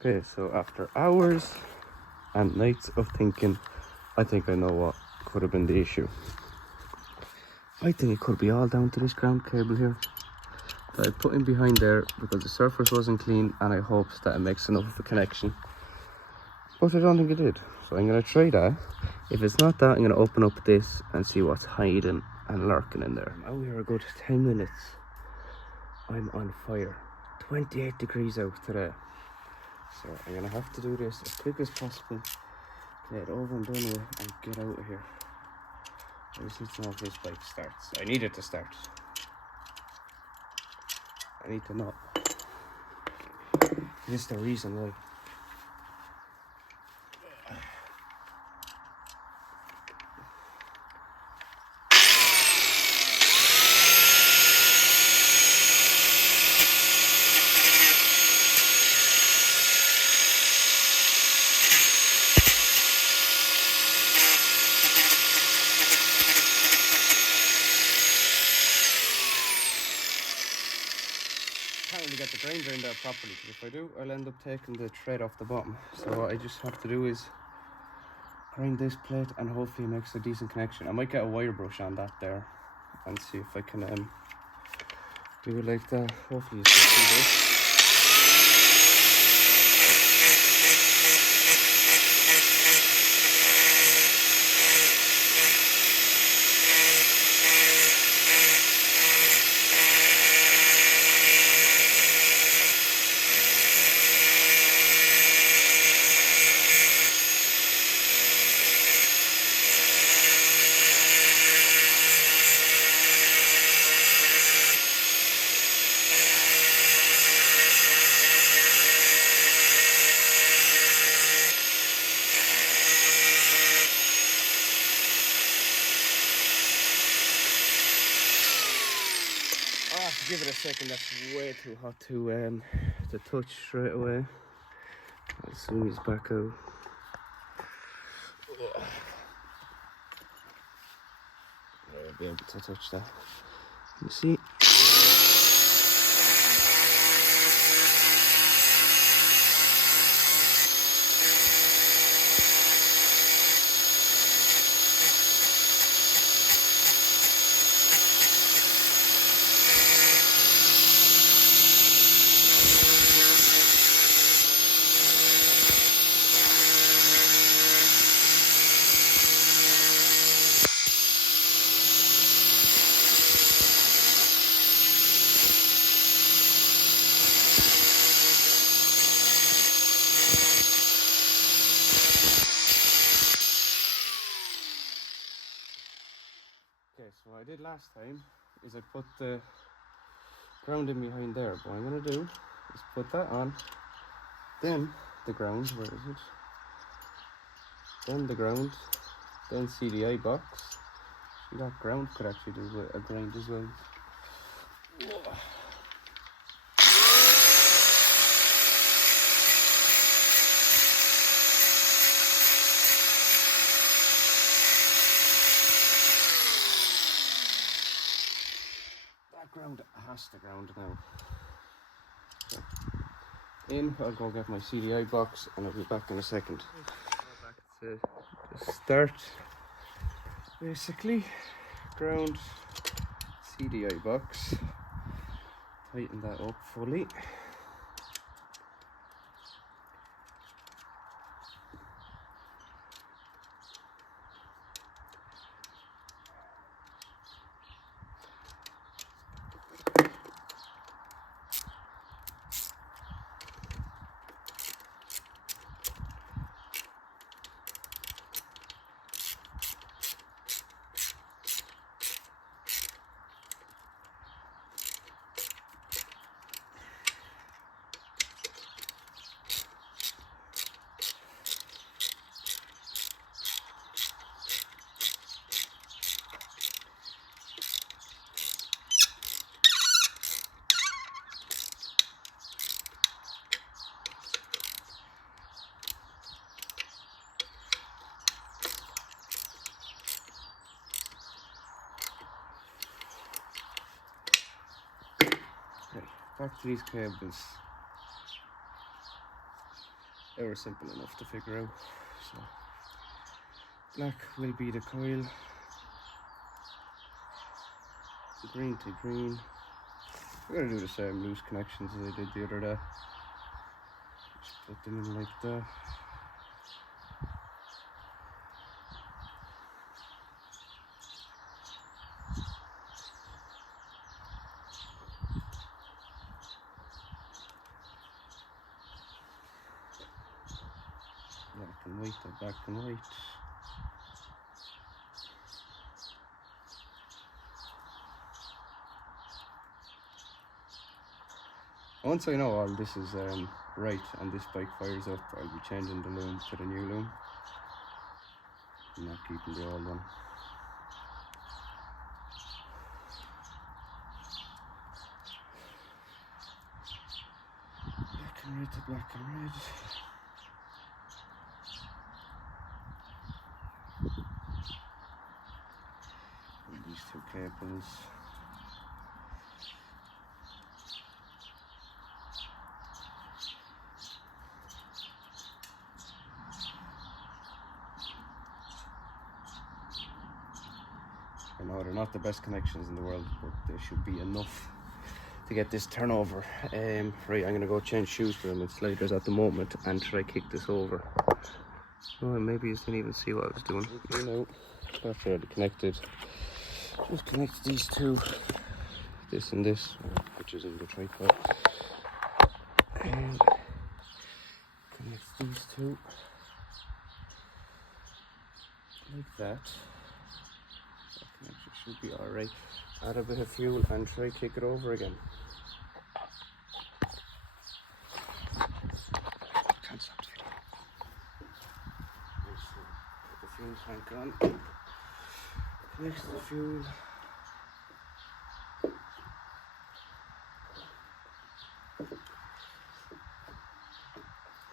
Okay, so after hours and nights of thinking, I think I know what could have been the issue. I think it could be all down to this ground cable here that I put in behind there because the surface wasn't clean, and I hoped that it makes enough of a connection. But I don't think it did. So I'm going to try that. If it's not that, I'm going to open up this and see what's hiding and lurking in there. I'm out here a good 10 minutes. I'm on fire. 28 degrees out today. So I'm going to have to do this as quick as possible. Get it over and done with and get out of here. I just need to know if this bike starts. I need it to start. I need to know. This is the reason why. Can't really get the grinder in there properly, because if I do, I'll end up taking the thread off the bottom. So what I just have to do is grind this plate and hopefully it makes a decent connection. I might get a wire brush on that there and see if I can do it like that. Hopefully you can see this. I'll have to give it a second. That's way too hot to touch straight away. I'll zoom his back out. I'll be able to touch that. You see? Okay, so what I did last time is I put the ground in behind there. What I'm going to do is put that on, then the ground, where is it? Then the ground, then CDI box. See, that ground could actually do with a grind as well. Whoa. Ground has to ground now. So, I'll go get my CDI box and I'll be back in a second. Go back to the start. Basically, ground, CDI box. Tighten that up fully. Okay, back to these cables. They were simple enough to figure out. So black will be the coil, the green to green. I'm gonna do the same loose connections as I did the other day. Just put them in like that. Black and white, or black and white. Once I know all this is right and this bike fires up, I'll be changing the loom to the new loom. I'm not keeping the old one. Black and red to black and red. And these two cables. I know they're not the best connections in the world, but they should be enough to get this turnover. Right, I'm gonna go change shoes for them and sliders at the moment and try kick this over. Oh, maybe you didn't even see what I was doing. You know, that's already connected. Just connect these two, this and this, which is in the tripod. And connect these two like that. That connection should be alright. Add a bit of fuel and try kick it over again. Can't stop the video. Put the fuel tank on. Mix the fuel.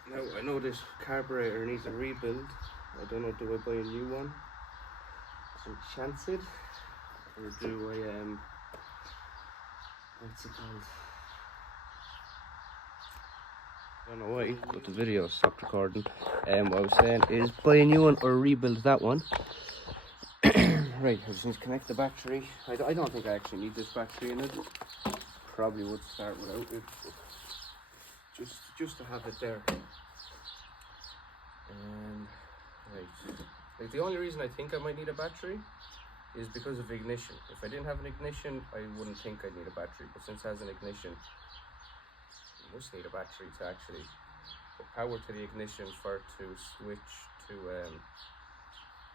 Now I know this carburetor needs a rebuild. I don't know, do I buy a new one and chance it, or do I what's it called? I don't know why, but the video stopped recording. What I was saying is buy a new one or rebuild that one. Right, I just need to connect the battery. I don't think I actually need this battery in it. Probably would start without it, but just to have it there. Right, like the only reason I think I might need a battery is because of ignition. If I didn't have an ignition, I wouldn't think I'd need a battery, but since it has an ignition, you must need a battery to actually put power to the ignition for it to switch to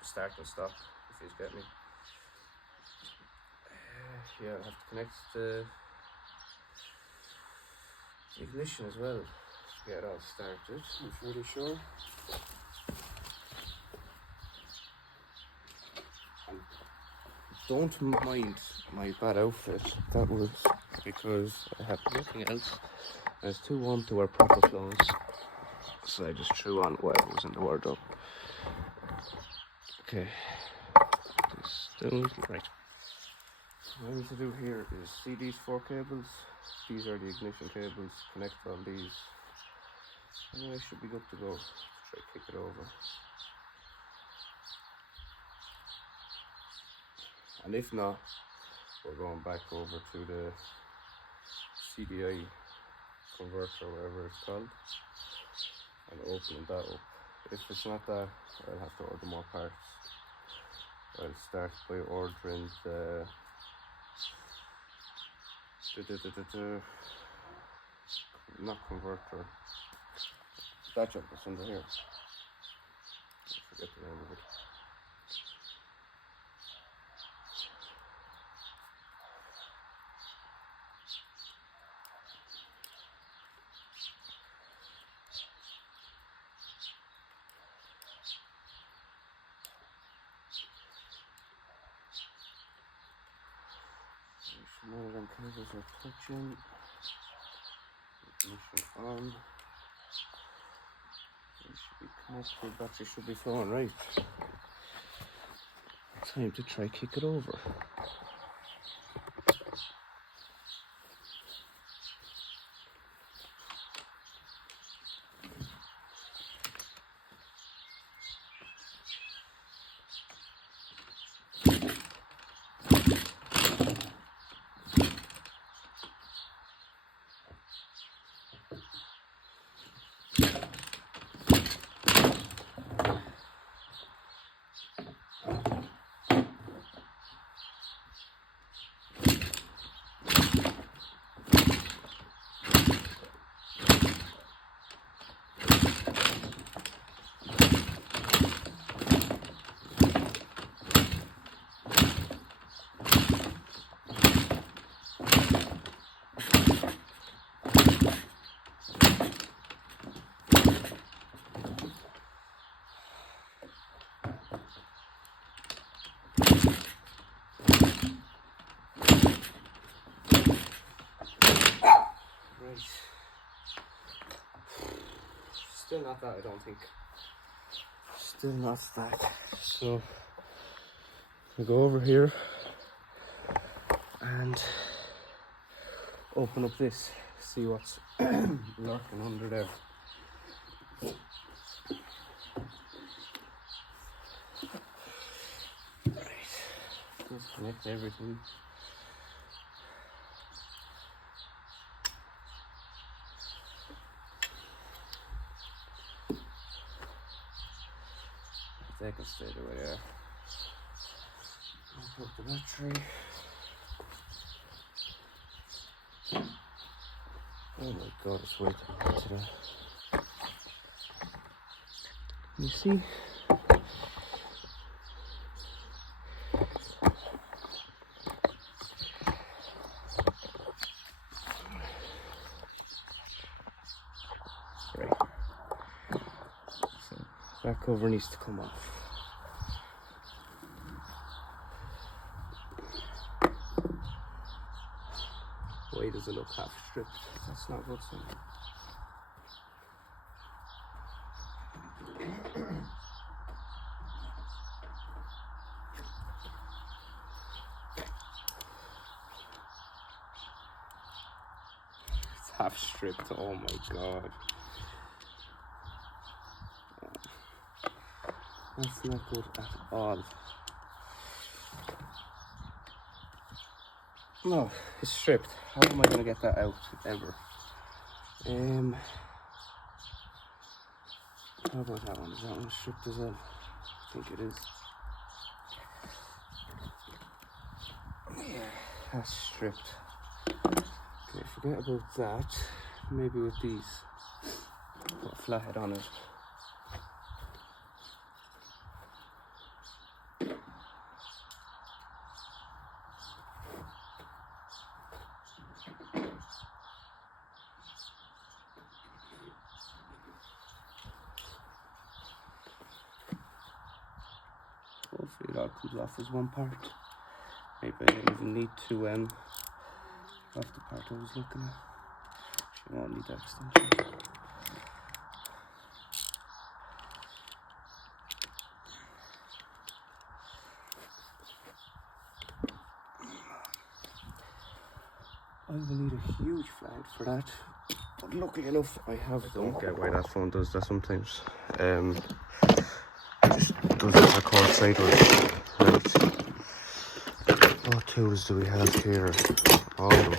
start and stop, if you get me. Yeah, I'll have to connect the ignition as well to get it all started, I'm fairly sure. And don't mind my bad outfit, that was because I had nothing else. I was too warm to wear proper clothes, so I just threw on whatever was in the wardrobe. Okay, this down, right. What I need to do here is see these 4 cables. These are the ignition cables. Connect all these, and then I should be good to go. Try kick it over. And if not, we're going back over to the CDI converter, whatever it's called, and opening that up. If it's not that, I'll have to order more parts. I'll start by ordering the not converter, batch up that's under here. I forget the name of it. None of them cables are touching. Ignition on. They should be connected. Battery should be flowing right. Time to try kick it over. Still not that, I don't think. Still not that. So I'll go over here and open up this, see what's lurking under there. Right, disconnect everything. They can stay the way they are. I'll put the battery. Oh my god, it's way too hot today. You see? Right. So that cover needs to come off. Why does it look half stripped? That's not good sign. It's half stripped, oh my god. That's not good at all. No, it's stripped. How am I going to get that out ever? How about that one? Is that one stripped as well? I think it is. Yeah, that's stripped. Okay, forget about that. Maybe with these. Put a flathead on it. Hopefully it all comes off as one part. Maybe I don't even need to off the part I was looking at. She won't need that extension. I will need a huge flag for that. But luckily enough I have them. I don't get why that phone does that sometimes. Just doesn't record sideways. Right. What tools do we have here? All of them.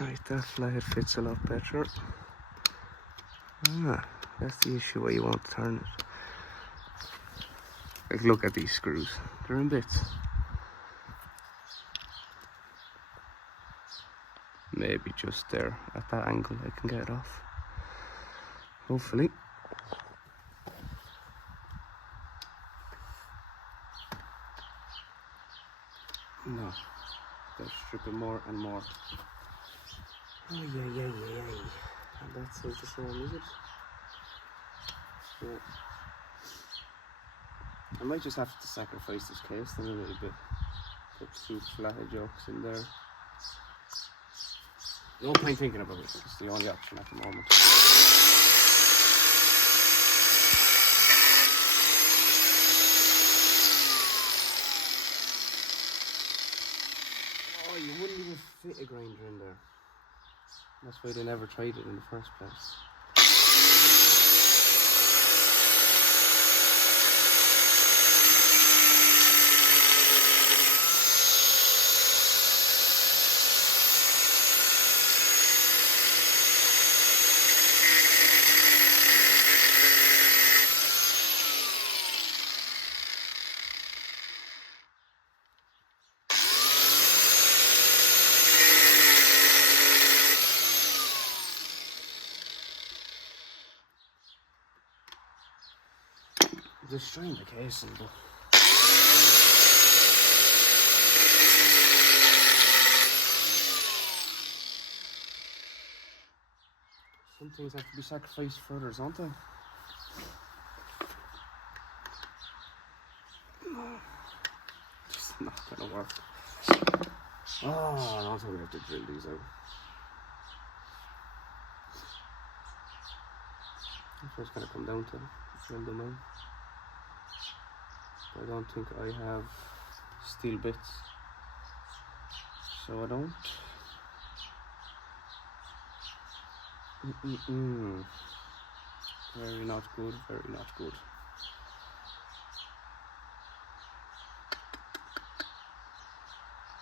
Right, that flathead fits a lot better. Ah, that's the issue why you won't turn it. Like, look at these screws. They're in bits. Maybe just there at that angle I can get it off. Hopefully. No, they're stripping more and more. Oh yeah. And that's the same, is it? Yeah. I might just have to sacrifice this case then a little bit. Put 2 flathead yokes in there. No point thinking about it. It's the only option at the moment. Oh, you wouldn't even fit a grinder in there. That's why they never tried it in the first place. Destroying the casing, but some things have to be sacrificed for others, don't they? Just not gonna don't work. Oh, I don't think we have to drill these out. That's what it's going to come down to, drill them out. I don't think I have steel bits, so I don't. Very not good, very not good.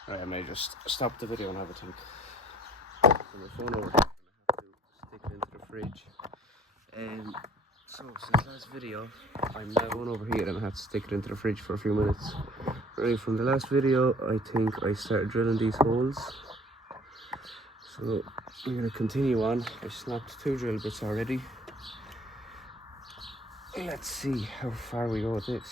Right, I may just stop the video and have a think. My phone over here, I'm going to have to stick it into the fridge. So since last video, I'm now going over here and I have to stick it into the fridge for a few minutes. Right, from the last video, I think I started drilling these holes. So I'm going to continue on. I snapped 2 drill bits already. Let's see how far we go with this.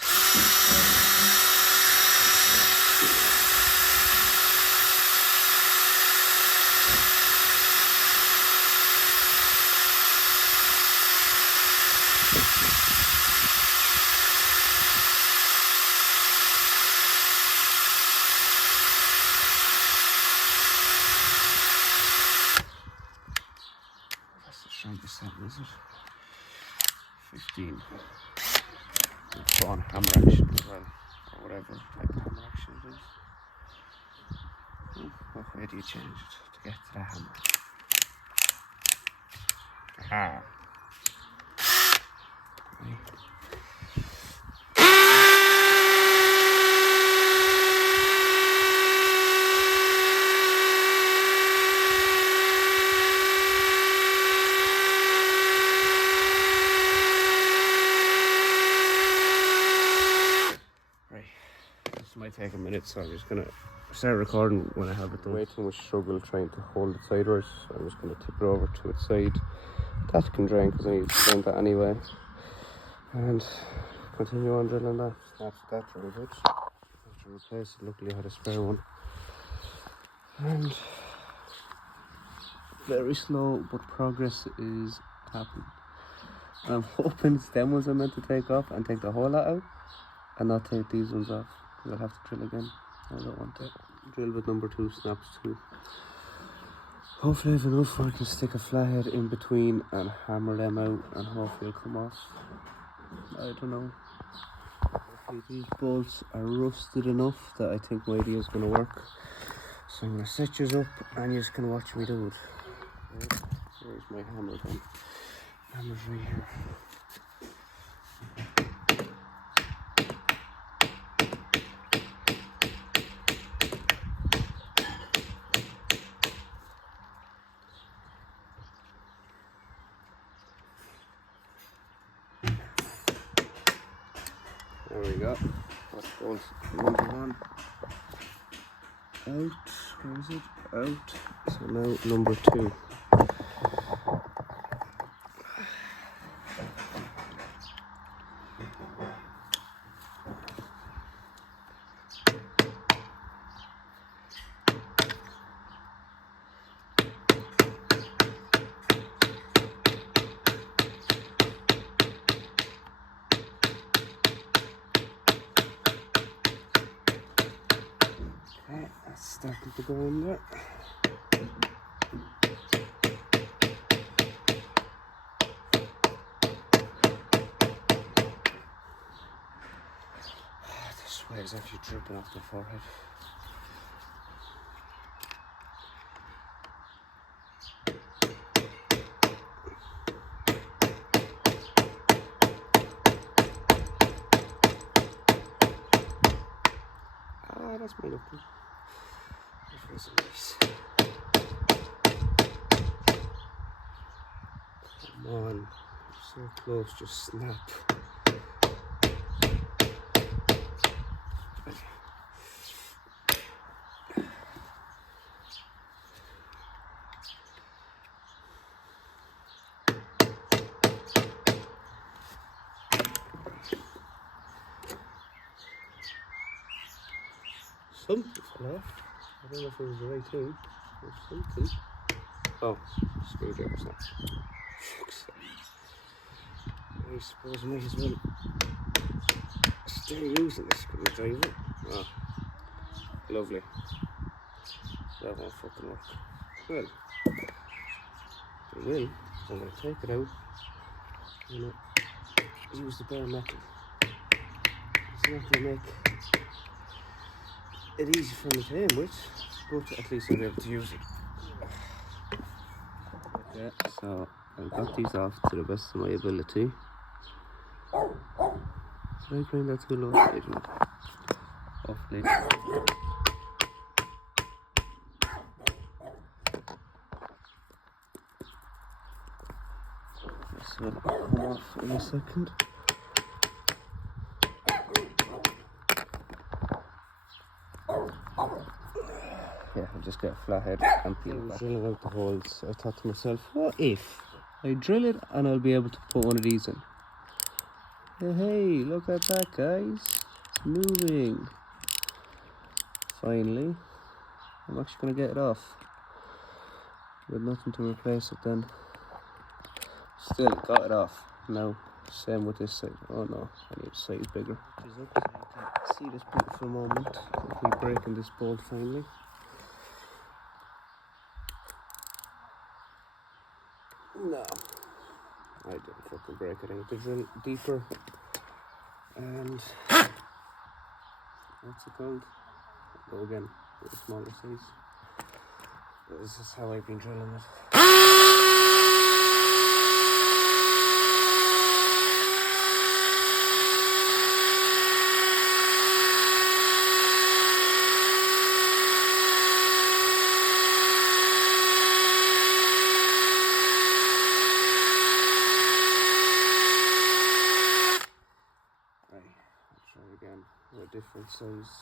Is it 15? It's on hammer action as well, or whatever type of hammer action it is. What way do you change it to get to the hammer? Aha! Okay. Might take a minute, so I'm just gonna start recording when I have it done. Way too much struggle trying to hold it sideways, so I'm just gonna tip it over to its side. That can drain because I need to drain that anyway, and continue on drilling that. That's that drill bit. I have to replace it. Luckily I had a spare one, and very slow but progress is happening. And I'm hoping it's them ones I'm meant to take off and take the whole lot out and not take these ones off. I'll have to drill again. I don't want to drill with number 2 snaps too. Hopefully I have enough where I can stick a flathead in between and hammer them out and hopefully it'll come off. I don't know. Hopefully these bolts are rusted enough that I think my idea is going to work. So I'm going to set yours up and you're just going to watch me do it. Right. Where's my hammer then? Hammer's right here. There we go. That's bolt number 1. Out. Where is it? Out. So now number 2. Okay, that's starting to go in there. The sweat is actually dripping off the forehead. That's my looking. That feels nice. Come on, so close, just snap. Something fell off. I don't know if it was the right thing or something. Oh, screwdriver snap. Fuck's sake. I suppose I might as well stay using this screwdriver. Oh. Lovely. That won't fucking work. Well, it will. I'm going to take it out. I'm going to use the bare metal. It's not going to make it easy for me to aim with, but at least I'll be able to use it. Okay, so I've got these off to the best of my ability. Did I bring that to a low stage? Hopefully. So it'll come off in a second. Yeah, I'll just get a flathead and peel it back. Drilling out the holes, I thought to myself, what if I drill it and I'll be able to put one of these in? Hey, look at that, guys. It's moving. Finally. I'm actually going to get it off. With nothing to replace it then. Still, got it off. Now, same with this side. Oh no, I need a size bigger. Which is up so you can see this beautiful moment of me breaking this bolt finally. No, I didn't fucking break it. I need to drill deeper. And what's it called? Go again with a smaller size. This is how I've been drilling it. Again, with a different size.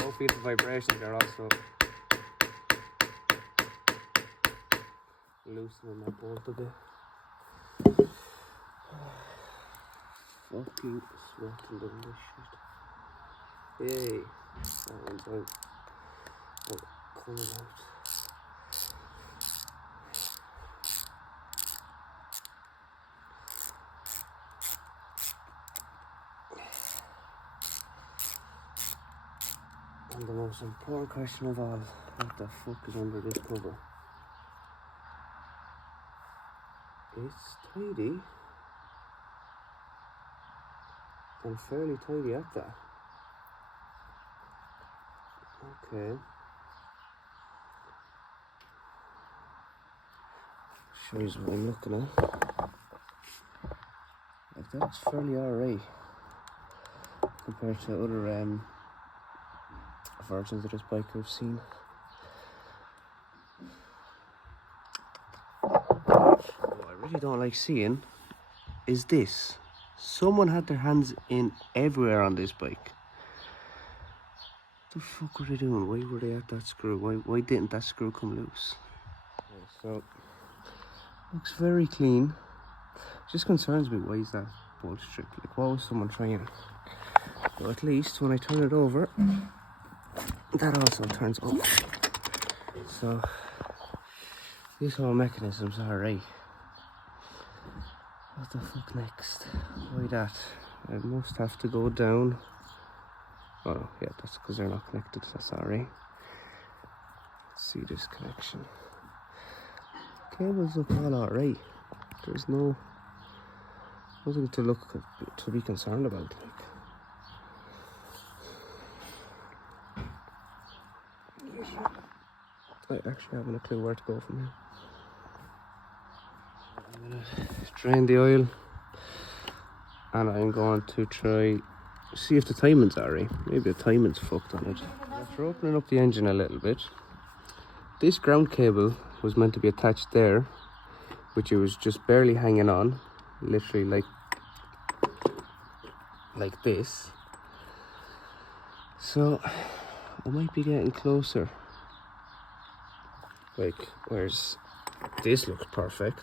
Hopefully the vibrations are also loosening that bolt a bit. Fucking sweating down this shit. Yay! That one's out. Oh, coming out. And the most important question of all, what the fuck is under this cover? It's tidy. And fairly tidy at that. Okay. Shows what I'm looking at. Like that looks fairly alright compared to other versions of this bike I've seen. What I really don't like seeing is this. Someone had their hands in everywhere on this bike. What the fuck were they doing? Why were they at that screw? Why didn't that screw come loose? Okay, so, looks very clean. Just concerns me, why is that bolt strict? Like, what was someone trying? But at least when I turn it over, that also turns up. So, this whole mechanism's alright. What the fuck next? Why that? I must have to go down. Oh yeah, that's because they're not connected. That's alright. Let's see this connection. Cables look all alright. There's nothing to be concerned about. Like, I actually haven't a clue where to go from here. I'm gonna drain the oil, and I'm going to try see if the timing's alright. Maybe the timing's fucked on it. After opening up the engine a little bit, this ground cable was meant to be attached there, which it was just barely hanging on, literally like this. So I might be getting closer. Like, whereas this looks perfect.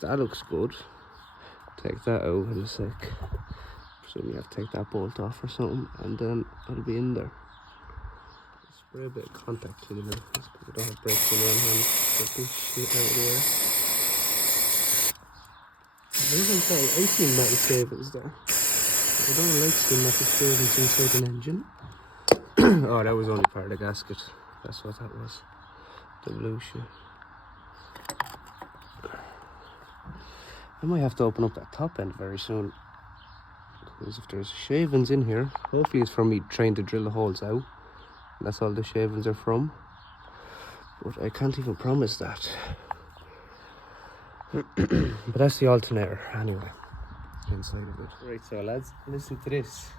That looks good. Take that out in a sec. presume you have to take that bolt off or something, and then it'll be in there. Spray a bit of contact cleaner, because I don't have brake cleaner on hand. Get this shit out of the air. There's inside 18 metal shavings there. I don't like seeing metal shavings inside an engine. Oh, that was only part of the gasket. That's what that was. The blue shit. I might have to open up that top end very soon. Because if there's shavings in here, hopefully it's from me trying to drill the holes out. And that's all the shavings are from. But I can't even promise that. But that's the alternator anyway. Inside of it. Right, so lads, listen to this.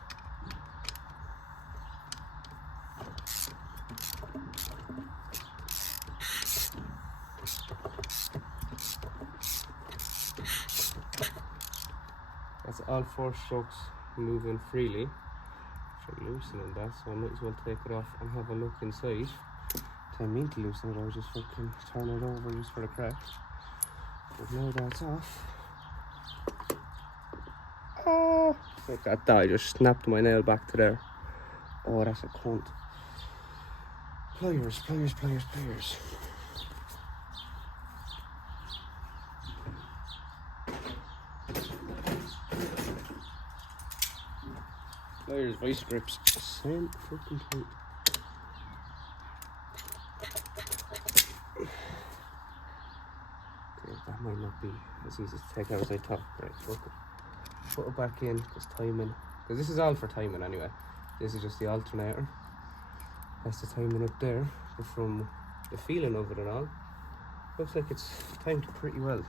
That's all 4 strokes moving freely. I'm loosening that, so I might as well take it off and have a look inside. I mean to loosen it, I was just fucking turn it over just for the crack. But now that's off. Oh, look at that, I just snapped my nail back to there. Oh, that's a cunt. Pliers, pliers, pliers, pliers. Pliers, vice grips, same fucking thing. Okay, that might not be as easy to take out as I thought. Right, fuck it. Put it back in, because timing. Because this is all for timing anyway. This is just the alternator. That's the timing up there. But from the feeling of it and all, looks like it's timed pretty well.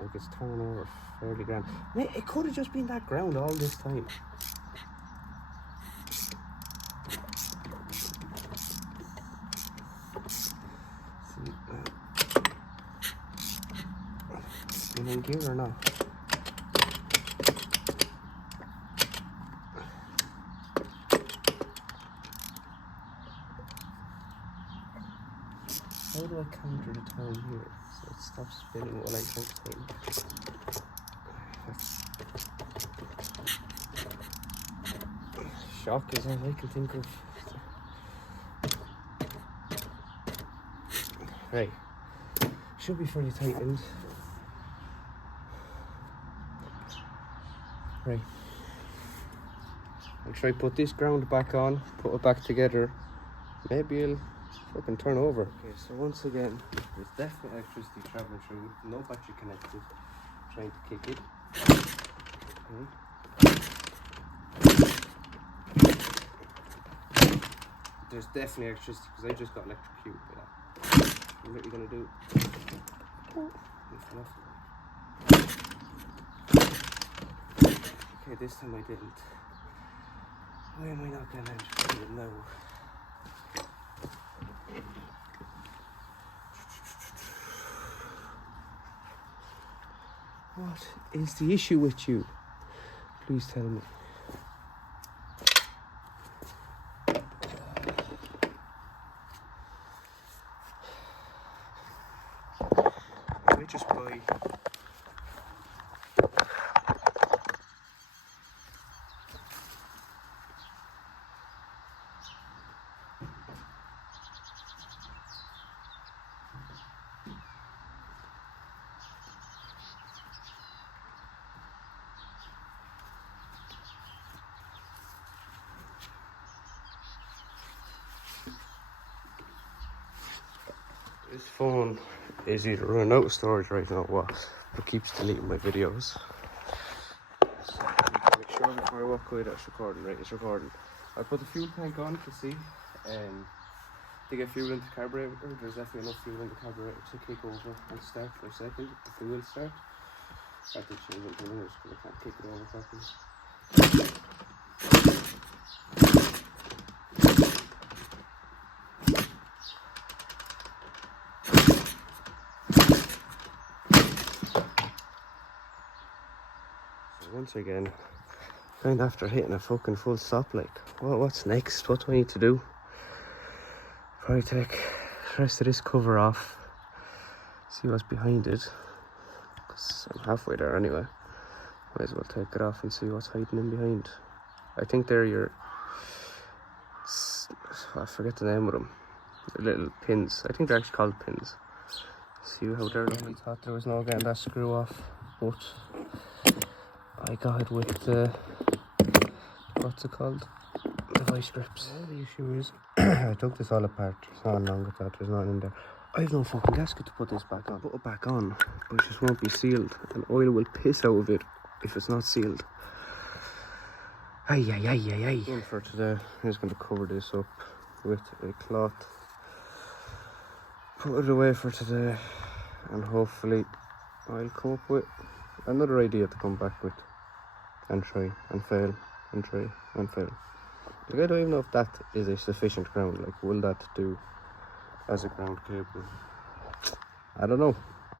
Like it's turning over fairly grand. Mate, it could have just been that ground all this time. See, in gear or not? How do I counter the time here so it stops spinning while I count time? Shock is all I can think of. Right, should be fully tightened. Right, I'll try put this ground back on, put it back together. Maybe it'll fucking turn over. Okay, so once again, there's definitely electricity traveling through, no battery connected. Trying to kick it. Okay. There's definitely electricity because I just got electrocuted by that. What are you gonna do? Okay, this time I didn't. Why am I not getting electrocuted now? What is the issue with you? Please tell me. I just buy this phone is either running out of storage right now or what, but keeps deleting my videos. So I need to make sure before I walk away that's recording. Right, it's recording. I put the fuel tank on to see to get fuel into the carburetor. There's definitely enough fuel in the carburetor to kick over and start for a second. If it will start, that did change it to noise because I can't kick it over properly. Once again, kind of after hitting a fucking full stop, like, what's next? What do I need to do? Probably take the rest of this cover off, see what's behind it, because I'm halfway there anyway. Might as well take it off and see what's hiding in behind. I think they're your, I forget the name of them, the little pins. I think they're actually called pins. See how they're looking. I thought there was no getting that screw off, but I got it with the, what's it called? The vice grips. Well, the issue is, I took this all apart. It's not long with that, there's nothing in there. I have no fucking gasket to put this back on. Put it back on, but it just won't be sealed. And oil will piss out of it if it's not sealed. Ay, ay, ay, ay, ay. One for today, I'm just going to cover this up with a cloth. Put it away for today, and hopefully I'll come up with another idea to come back with. And try, and fail, and try, and fail. Like, I don't even know if that is a sufficient ground. Like, will that do as a ground cable? I don't know.